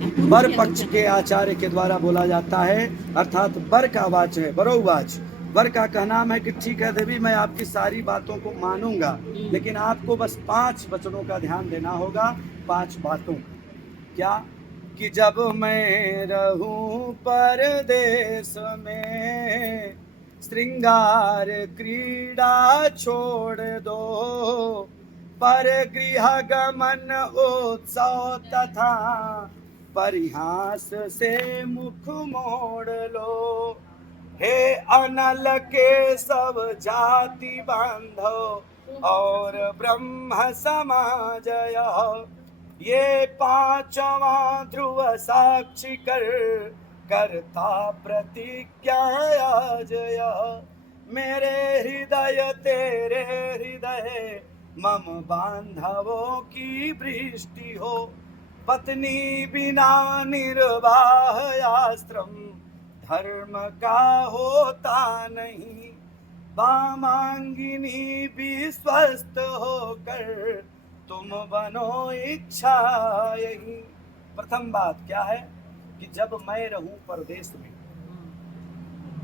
बर पक्ष के आचार्य के द्वारा बोला जाता है, अर्थात बर का वाच है, बरोवाच। वर का कहना है कि ठीक है देवी, मैं आपकी सारी बातों को मानूंगा, लेकिन आपको बस 5 वचनों का ध्यान देना होगा, 5 बातों का। क्या? कि जब मैं रहूं परदेश में, श्रृंगार क्रीड़ा छोड़ दो, पर गृह गमन उत्सव तथा परिहास से मुख मोड़ लो। हे अनल के सब जाति बांधव और ब्रह्म समाज, ये 5वां ध्रुव साक्षी करता प्रतिज्ञा आज, मेरे हृदय तेरे हृदय मम बांधवों की वृष्टि हो। पत्नी बिना निर्वाह आश्रम धर्म का होता नहीं, वामांगिनी भी स्वस्थ होकर तुम बनो इच्छा यही। प्रथम बात क्या है कि जब मैं रहूं परदेश में,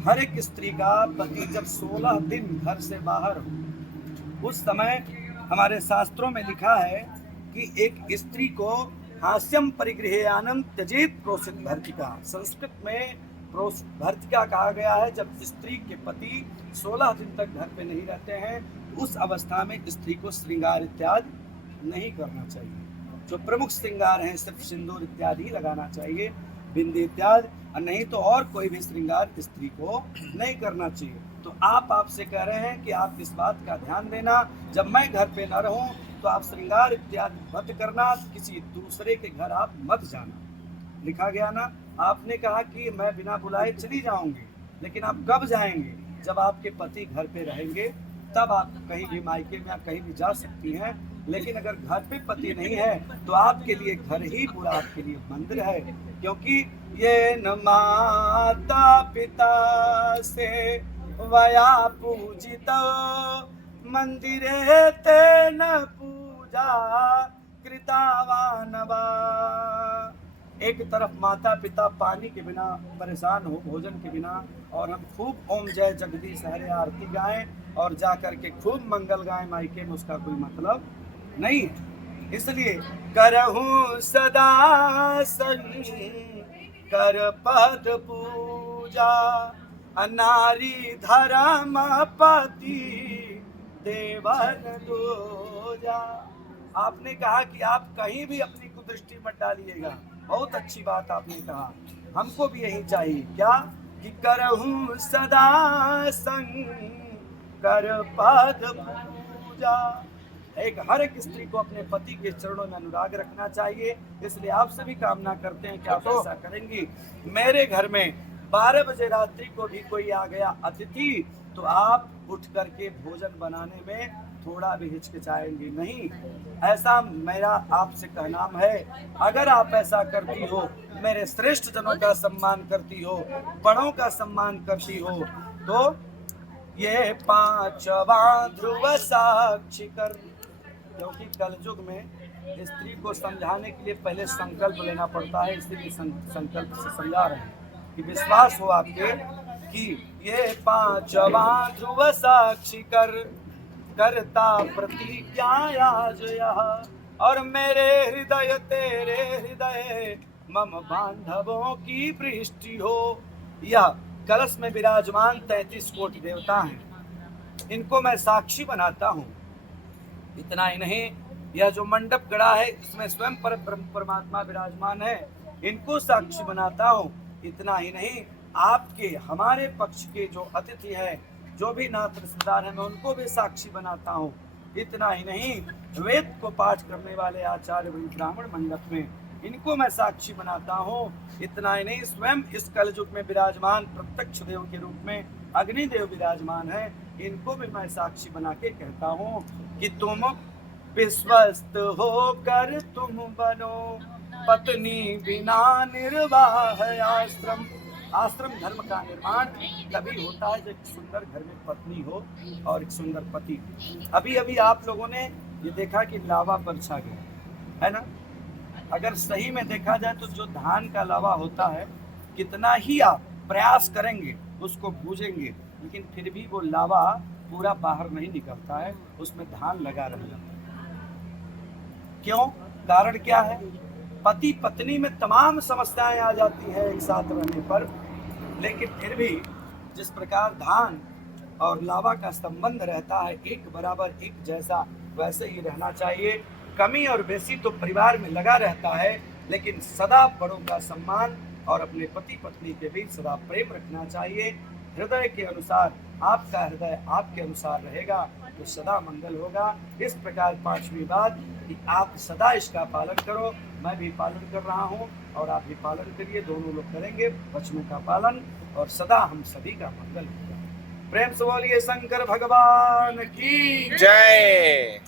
हर एक स्त्री का पति जब 16 दिन घर से बाहर हो, उस समय हमारे शास्त्रों में लिखा है कि एक स्त्री को हास्यम परिगृह्यानम त्यजेत प्रोषित भर्तिका, संस्कृत में भर्तिका कहा गया है। जब स्त्री के पति 16 दिन तक घर पे नहीं रहते हैं, उस अवस्था में स्त्री को श्रृंगार इत्यादि नहीं करना चाहिए। जो प्रमुख श्रृंगार हैं सिर्फ सिंदूर इत्यादि ही लगाना चाहिए, बिंदी इत्यादि, और नहीं तो और कोई भी श्रृंगार स्त्री को नहीं करना चाहिए। तो आपसे कह रहे हैं कि आप इस बात का ध्यान देना, जब मैं घर पे न रहूं तो आप श्रृंगार इत्यादि मत करना, किसी दूसरे के घर आप मत जाना। लिखा गया ना, आपने कहा कि मैं बिना बुलाए चली जाऊंगी, लेकिन आप कब जाएंगे? जब आपके पति घर पे रहेंगे, तब आप कहीं भी मायके में या कहीं भी जा सकती हैं। लेकिन अगर घर पे पति नहीं है तो आपके लिए घर ही पूरा आपके लिए मंदिर है, क्योंकि ये न माता पिता से वया पूजित, मंदिरे तेन पूजा कृतावानवा। एक तरफ माता पिता पानी के बिना परेशान हो, भोजन के बिना, और हम खूब ओम जय जगदीश हरे आरती गाएं और जा कर के खूब मंगल गाएं मायके में, उसका कोई मतलब नहीं है। इसलिए करहूं सदा कर पद पूजा, नारी धर्म पति देवन दूजा। आपने कहा कि आप कहीं भी अपनी कुदृष्टि मत डालिएगा, बहुत अच्छी बात आपने कहा, हमको भी यही चाहिए। क्या? कि करहूं सदा कर पद पूजा। हर एक स्त्री को अपने पति के चरणों में अनुराग रखना चाहिए। इसलिए आपसे भी कामना करते हैं कि आप ऐसा करेंगी। मेरे घर में 12 बजे रात्रि को भी कोई आ गया अतिथि, तो आप उठ करके भोजन बनाने में थोड़ा भी हिचकिचाएंगी नहीं। ऐसा मेरा आपसे कहना है। अगर आप ऐसा करती हो, मेरे श्रेष्ठ जनों का सम्मान करती हो, बड़ों का सम्मान करती हो, तो ये 5वां ध्रुव साक्षी कर। क्योंकि कलयुग में स्त्री को समझाने के लिए पहले संकल्प लेना पड़ता है, इसलिए संकल्प से समझा रहे हैं कि विश्वास हो आपके कि ये 5वां ध्रुव साक्षी करता प्रतिज्ञा आज यह, और मेरे हृदय तेरे हृदय मम बांधवों की वृष्टि हो। यह कलश में विराजमान 33 कोटि देवता हैं, इनको मैं साक्षी बनाता हूँ। इतना ही नहीं, यह जो मंडप गड़ा है इसमें स्वयं पर ब्रह्म परमात्मा विराजमान है, इनको साक्षी बनाता हूँ। इतना ही नहीं, आपके हमारे पक्ष के जो अतिथि हैं, जो भी नाथ रिश्तेदार हैं, मैं उनको भी साक्षी बनाता हूँ। इतना ही नहीं, वेद को पाठ करने वाले आचार्य ब्राह्मण मंडप में, इनको मैं साक्षी बनाता हूँ। इतना ही नहीं, स्वयं इस कलयुग में विराजमान प्रत्यक्ष देव के रूप में अग्निदेव विराजमान है, इनको भी मैं साक्षी बना के कहता हूँ कि तुम विश्वस्त होकर तुम बनो पत्नी बिना निर्वाह आश्रम। आश्रम धर्म का निर्माण तभी होता है जब एक सुंदर घर में पत्नी हो और एक सुंदर पति हो। अभी अभी आप लोगों ने ये देखा कि लावा पर छा गया है ना, अगर सही में देखा जाए तो जो धान का लावा होता है, कितना ही आप प्रयास करेंगे उसको भूजेंगे, लेकिन फिर भी वो लावा पूरा बाहर नहीं निकलता है, उसमें धान लगा रह जाता है। क्यों? कारण क्या है? पति पत्नी में तमाम समस्याएं आ जाती है एक साथ रहने पर, लेकिन फिर भी जिस प्रकार धान और लावा का संबंध रहता है एक बराबर एक जैसा, वैसे ही रहना चाहिए। कमी और बेसी तो परिवार में लगा रहता है, लेकिन सदा बड़ों का सम्मान और अपने पति पत्नी के बीच सदा प्रेम रखना चाहिए। हृदय के अनुसार, आपका हृदय आपके अनुसार रहेगा तो सदा मंगल होगा। इस प्रकार पांचवी बात कि आप सदा इसका पालन करो। मैं भी पालन कर रहा हूँ और आप भी पालन करिए, दोनों लोग करेंगे वचनों का पालन और सदा हम सभी का मंगल होगा। प्रेम से बोलिए शंकर भगवान की जय।